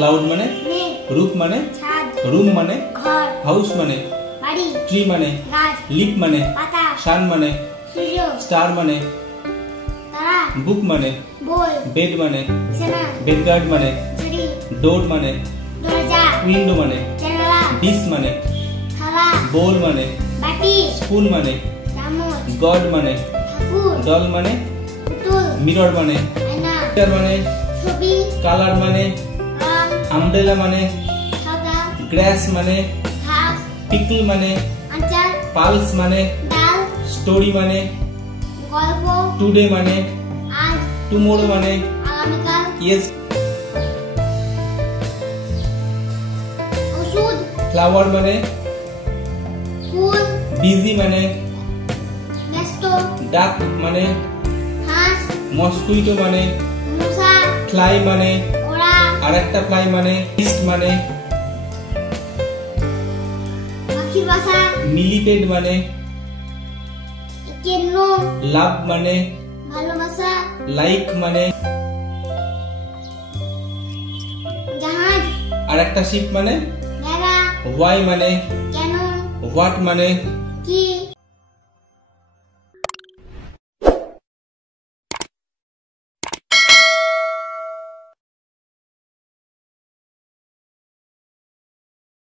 cloud মানে মেঘ, রূপ মানে ছাদ, রুম মানে ঘর, হাউস মানে বাড়ি, ট্রি মানে গাছ, লিপ মানে পাতা, সান মানে সূর্য, স্টার মানে তারা, বুক মানে বই, বেড মানে বিছানা, বেডগার্ড মানে ঝুড়ি, ডোর মানে দরজা, উইন্ডো মানে জানালা, ডিশ মানে থালা, বোল মানে বাটি, স্পুন মানে চামচ, গড মানে ঠাকুর, ডল মানে পুতুল, মিরর মানে আয়না, পিকচার মানে ছবি, কালার মানে রং, আমব্রেলা মানে সাদা, গ্রাস মানে ঘাস, পিকল মানে আচার, পালস মানে ডাল, স্টোরি মানে গল্প, টুডে মানে আজ, টুমোরো মানে আগামীকাল, ইয়েস ওষুধ, ফ্লাওয়ার মানে ফুল, বিজি মানে ব্যস্ত, ডাক মানে হাঁস, মসকুইটো মানে মশা, ফ্লাই মানে ওরা, আরেকটা ফ্লাই মানে লিস্ট মানে পাখির বাসা, মিলিপেড মানে কেন, লাভ মানে ভালোবাসা, লাইক মানে জাহাজ, আরেকটা শিপ মানে ভেড়া, ওয়াই মানে কেন, হোয়াট মানে কি,